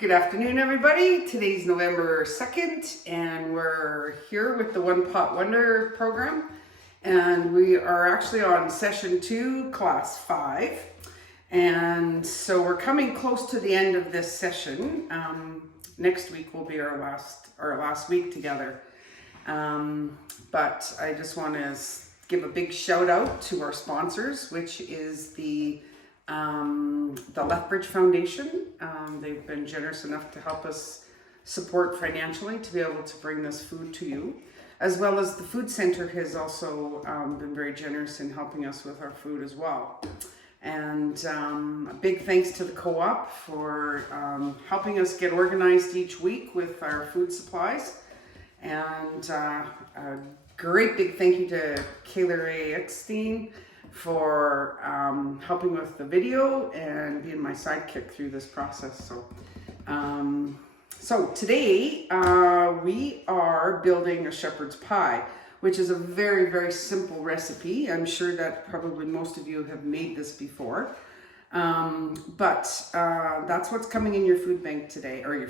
Good afternoon, everybody. Today's November 2nd, and we're here with the One Pot Wonder program. And we are actually on session 2, class 5. And so we're coming close to the end of this session. Next week will be our last week together. But I just want to give a big shout out to our sponsors, which is the Lethbridge Foundation. They've been generous enough to help us support financially to be able to bring this food to you, as well as the Food Center has also been very generous in helping us with our food as well. And a big thanks to the co-op for helping us get organized each week with our food supplies. And a great big thank you to Kayla Ray Eckstein for helping with the video and being my sidekick through this process. So today we are building a shepherd's pie, which is a very, very simple recipe. I'm sure that probably most of you have made this before. But that's what's coming in your food bank today, or in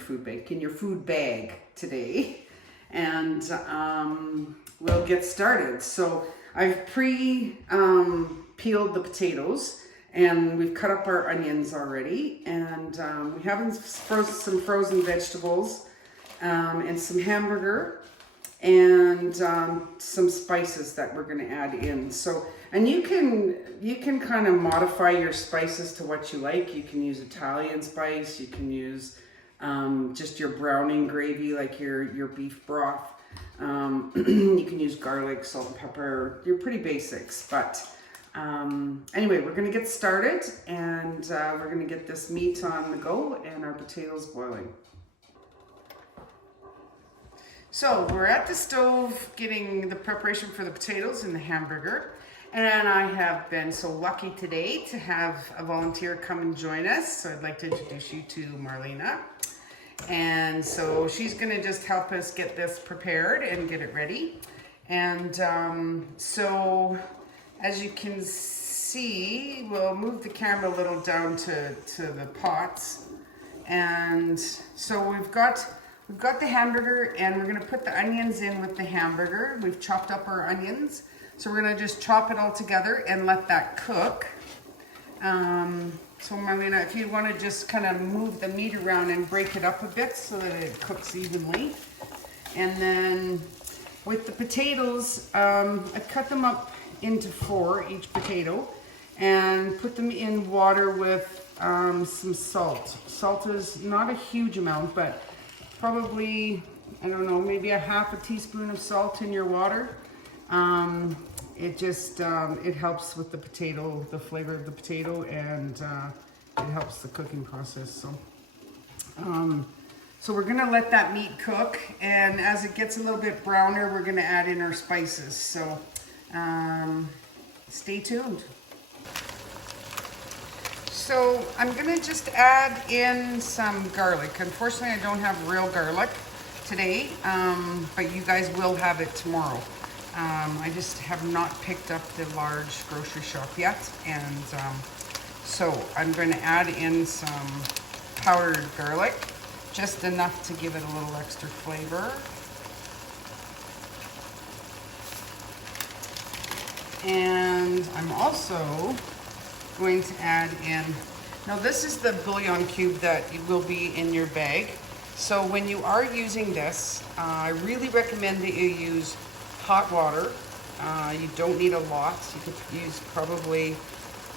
your food bag today. And we'll get started. So I've peeled the potatoes, and we've cut up our onions already, and we have some frozen vegetables, and some hamburger, and some spices that we're going to add in. So, and you can kind of modify your spices to what you like. You can use Italian spice. You can use just your browning gravy, like your beef broth. You can use garlic, salt, and pepper. You're pretty basics, but anyway, we're going to get started, and we're going to get this meat on the go and our potatoes boiling. So we're at the stove getting the preparation for the potatoes and the hamburger, and I have been so lucky today to have a volunteer come and join us. So I'd like to introduce you to Marlena. And so she's going to just help us get this prepared and get it ready. And so as you can see, we'll move the camera a little down to the pots. And so we've got the hamburger, and we're going to put the onions in with the hamburger. We've chopped up our onions. So we're going to just chop it all together and let that cook. So Marlena, if you want to just kind of move the meat around and break it up a bit so that it cooks evenly. And then with the potatoes, I've cut them up into 4, each potato, and put them in water with some salt. Salt is not a huge amount, but probably, I don't know, maybe a half a teaspoon of salt in your water. It just, it helps with the potato, the flavor of the potato, and it helps the cooking process. So we're gonna let that meat cook, and as it gets a little bit browner, we're gonna add in our spices. So stay tuned. So I'm gonna just add in some garlic. Unfortunately, I don't have real garlic today, but you guys will have it tomorrow. I just have not picked up the large grocery shop yet, and so I'm going to add in some powdered garlic, just enough to give it a little extra flavor. And I'm also going to add in, now this is the bouillon cube that will be in your bag. So when you are using this, I really recommend that you use hot water. You don't need a lot. You could use probably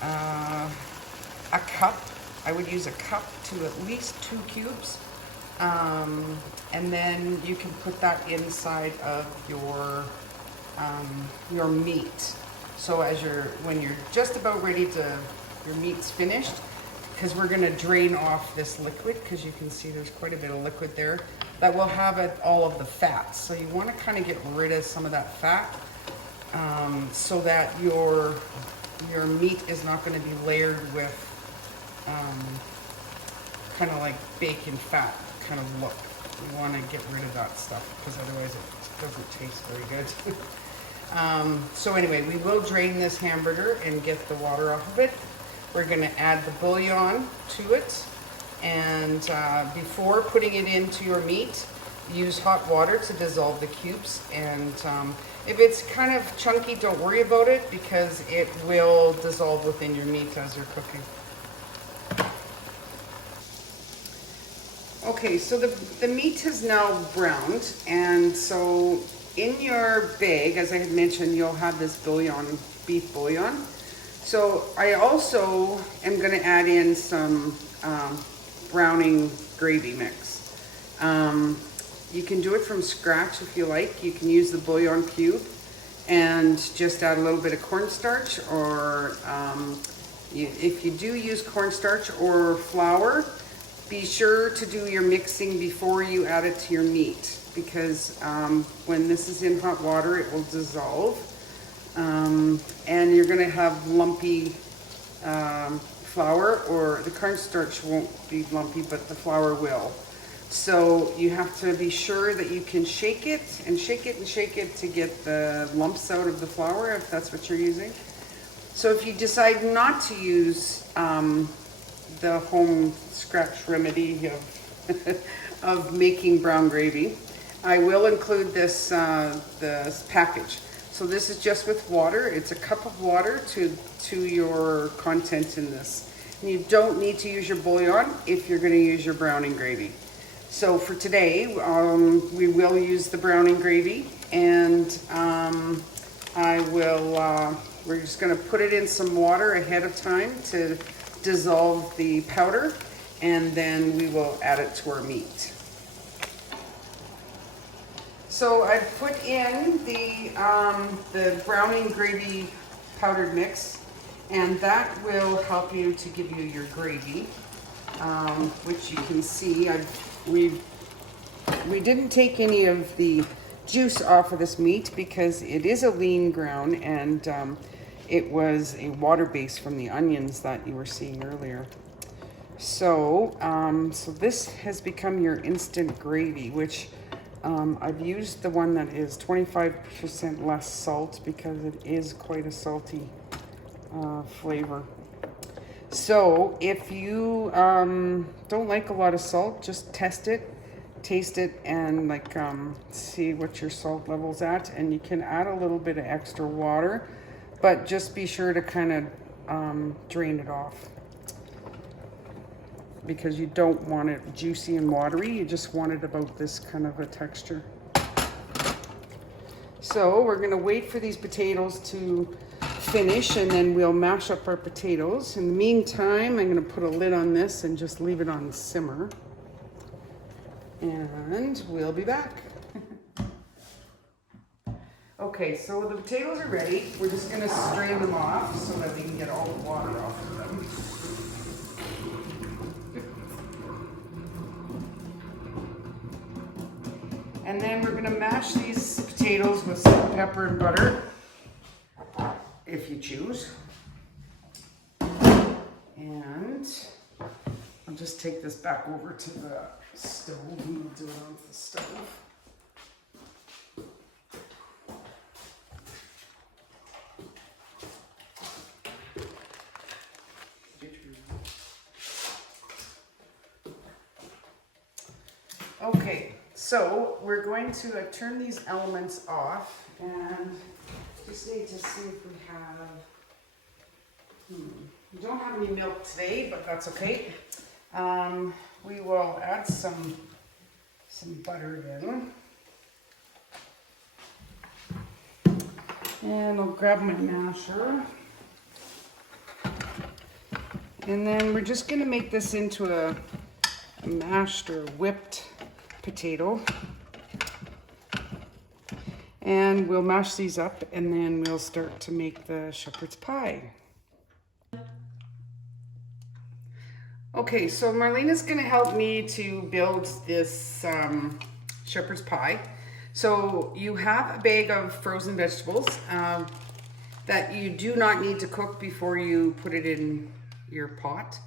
a cup. I would use a cup to at least 2 cubes. And then you can put that inside of your meat. So when you're just about ready to, your meat's finished, because we're gonna drain off this liquid, because you can see there's quite a bit of liquid there that will have all of the fat. So you want to kind of get rid of some of that fat, so that your meat is not going to be layered with kind of like bacon fat kind of look. You want to get rid of that stuff, because otherwise it doesn't taste very good. So anyway, we will drain this hamburger and get the water off of it. We're going to add the bouillon to it, And before putting it into your meat, use hot water to dissolve the cubes. And if it's kind of chunky, don't worry about it because it will dissolve within your meat as you're cooking. Okay, so the meat has now browned, and so in your bag, as I had mentioned, you'll have this bouillon, beef bouillon. So I also am going to add in some browning gravy mix. You can do it from scratch if you like. You can use the bouillon cube and just add a little bit of cornstarch, or if you do use cornstarch or flour, be sure to do your mixing before you add it to your meat, because when this is in hot water, it will dissolve. And you're gonna have lumpy flour, or the cornstarch won't be lumpy, but the flour will. So you have to be sure that you can shake it and shake it and shake it to get the lumps out of the flour, if that's what you're using. So if you decide not to use the home scratch remedy of making brown gravy, I will include this package. So this is just with water. It's a cup of water to your content in this. And you don't need to use your bouillon if you're going to use your browning gravy. So for today, we will use the browning gravy, and we're just going to put it in some water ahead of time to dissolve the powder, and then we will add it to our meat. So I've put in the browning gravy powdered mix, and that will help you to give you your gravy, which you can see we didn't take any of the juice off of this meat because it is a lean ground, and it was a water base from the onions that you were seeing earlier. So, so this has become your instant gravy, which I've used the one that is 25% less salt because it is quite a salty flavor. So if you don't like a lot of salt, just test it, taste it, and see what your salt level's at, and you can add a little bit of extra water, but just be sure to kind of drain it off, because you don't want it juicy and watery. You just want it about this kind of a texture. So we're gonna wait for these potatoes to finish, and then we'll mash up our potatoes. In the meantime, I'm gonna put a lid on this and just leave it on simmer. And we'll be back. Okay, so the potatoes are ready. We're just gonna strain them off so that we can get all the water off of them. And then we're gonna mash these potatoes with salt, pepper, and butter, if you choose. And I'll just take this back over to the stove and we'll do it on the stove. Okay, so we're going to turn these elements off, and just need to see if we have, we don't have any milk today, but that's okay. We will add some butter in. And I'll grab my masher. And then we're just gonna make this into a mashed or whipped potato. And we'll mash these up, and then we'll start to make the shepherd's pie. Okay, so Marlena's gonna help me to build this shepherd's pie. So you have a bag of frozen vegetables that you do not need to cook before you put it in your pot,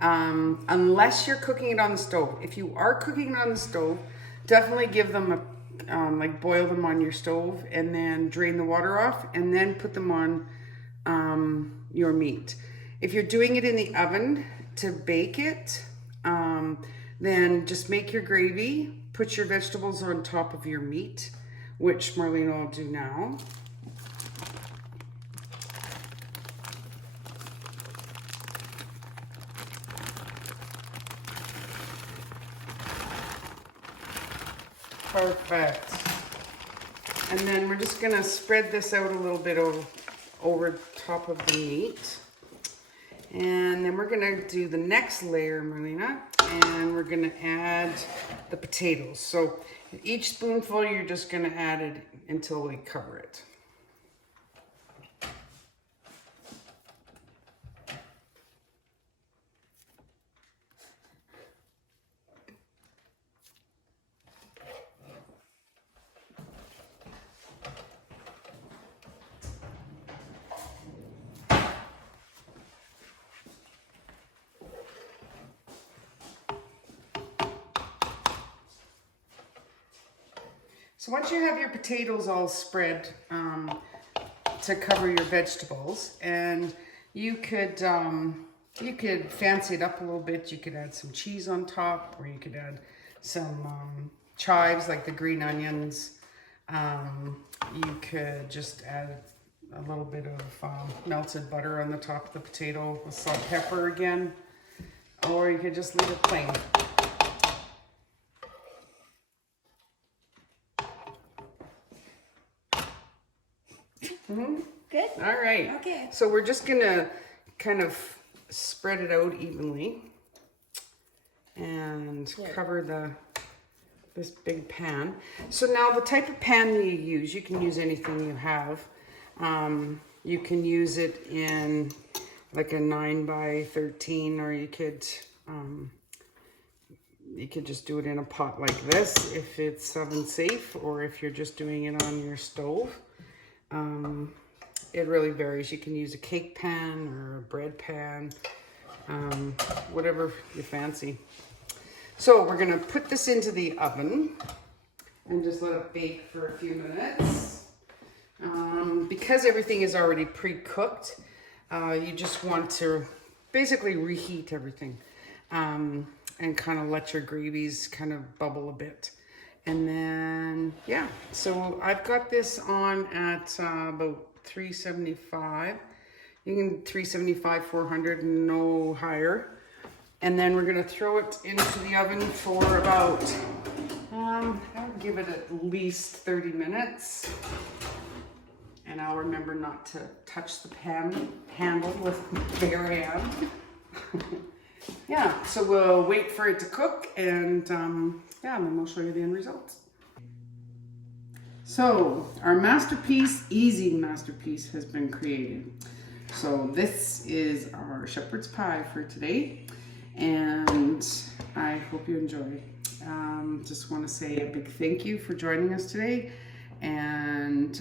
unless you're cooking it on the stove. If you are cooking it on the stove, definitely give them a boil them on your stove, and then drain the water off, and then put them on your meat. If you're doing it in the oven to bake it, Then just make your gravy, put your vegetables on top of your meat, which Marlena will do now. Perfect. And then we're just gonna spread this out a little bit over top of the meat. And then we're gonna do the next layer, Marlena, and we're gonna add the potatoes. So each spoonful, you're just gonna add it until we cover it. So once you have your potatoes all spread to cover your vegetables, and you could fancy it up a little bit. You could add some cheese on top, or you could add some chives like the green onions. You could just add a little bit of melted butter on the top of the potato with salt, pepper again, or you could just leave it plain. Good. All right. Okay. So we're just gonna kind of spread it out evenly and cover this big pan. So now the type of pan you use, you can use anything you have. You can use it in like a 9x13, or you could just do it in a pot like this if it's oven safe, or if you're just doing it on your stove. It really varies. You can use a cake pan or a bread pan, whatever you fancy. So we're gonna put this into the oven and just let it bake for a few minutes. Because everything is already pre-cooked, you just want to basically reheat everything and kind of let your gravies kind of bubble a bit. And then, yeah, so I've got this on at about 375. You can 375, 400, no higher. And then we're gonna throw it into the oven for about, I would give it at least 30 minutes. And I'll remember not to touch the pan handle with my bare hand. Yeah, so we'll wait for it to cook, and yeah, and then we'll show you the end results. So our masterpiece, easy masterpiece, has been created. So this is our shepherd's pie for today, and I hope you enjoy. Just want to say a big thank you for joining us today, and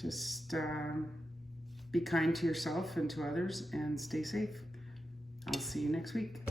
just be kind to yourself and to others, and stay safe. I'll see you next week.